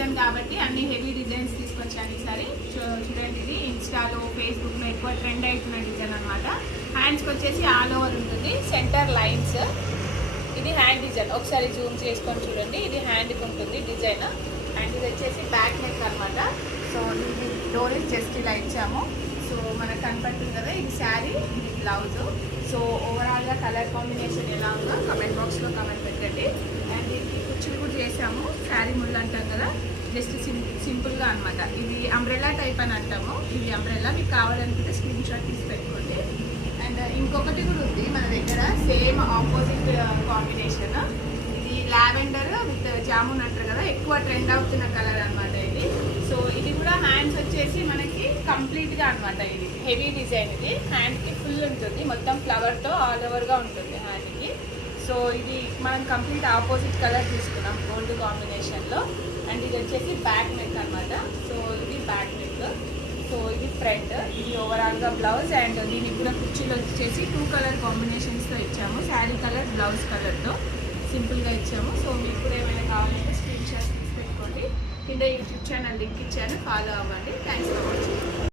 Season కాబట్టి అన్ని heavy designs తీసుకొచ్చాను ఈసారి. చూడండి, ఇది ఇన్స్టాలో ఫేస్బుక్లో ఎక్కువ ట్రెండ్ అవుతున్న డిజైన్ అనమాట. హ్యాండ్స్కి వచ్చేసి ఆల్ ఓవర్ ఉంటుంది, సెంటర్ లైన్స్. ఇది హ్యాండ్ డిజైన్, ఒకసారి జూమ్ చేసుకొని చూడండి. ఇది హ్యాండ్కి ఉంటుంది డిజైన్. అండ్ ఇది వచ్చేసి బ్యాక్ నెక్ అనమాట. సో ఇది డోరీస్ జస్ట్ ఇలా ఇచ్చాము. సో మనకు కనపడుతుంది కదా, ఇది శారీ, ఇది బ్లౌజ్. సో ఓవరాల్గా కలర్ కాంబినేషన్ ఎలా ఉందో కమెంట్ బాక్స్లో కమెంట్ పెట్టండి. అండ్ ఇది కుర్చీలు కూడా చేసాము, శారీ ముళ్ళు అంటాం కదా, జస్ట్ సింపుల్గా అనమాట. ఇది అంబ్రెల్లా టైప్ అని అంటాము. ఇది అంబ్రెల్లా, మీకు కావాలనుకుంటే స్క్రీన్ షాట్ తీసి పెట్టుకోండి. అండ్ ఇంకొకటి కూడా ఉంది మన దగ్గర, సేమ్ ఆపోజిట్ కాంబినేషన్. ఇది లావెండర్ విత్ జామున్ అంటారు కదా, ఎక్కువ ట్రెండ్ అవుతున్న కలర్ అనమాట ఇది. సో ఇది కూడా హ్యాండ్స్ వచ్చేసి మనకి కంప్లీట్గా అనమాట. ఇది హెవీ డిజైన్, ఇది హ్యాండ్కి ఫుల్ ఉంటుంది, మొత్తం ఫ్లవర్తో ఆల్ ఓవర్గా ఉంటుంది హ్యాండ్కి. సో ఇది మనం కంప్లీట్ ఆపోజిట్ కలర్ తీసుకున్నాం గోల్డ్ కాంబినేషన్లో. అండ్ ఇది వచ్చేసి బ్యాక్ నెక్ అనమాట. సో ఇది బ్యాక్ నెక్. సో ఇది ఫ్రంట్, ఇది ఓవరాల్గా బ్లౌజ్. అండ్ దీనికి కూడా కుర్చీలో వచ్చేసి 2 కలర్ కాంబినేషన్స్తో ఇచ్చాము, శారీ కలర్ బ్లౌజ్ కలర్తో సింపుల్గా ఇచ్చాము. సో మీకు కూడా ఏమైనా కావాలంటే స్క్రీన్ షాట్ తీసి పెట్టుకోండి. కింద యూట్యూబ్ ఛానల్ లింక్ ఇచ్చాను, ఫాలో అవ్వండి. Thanks for watching.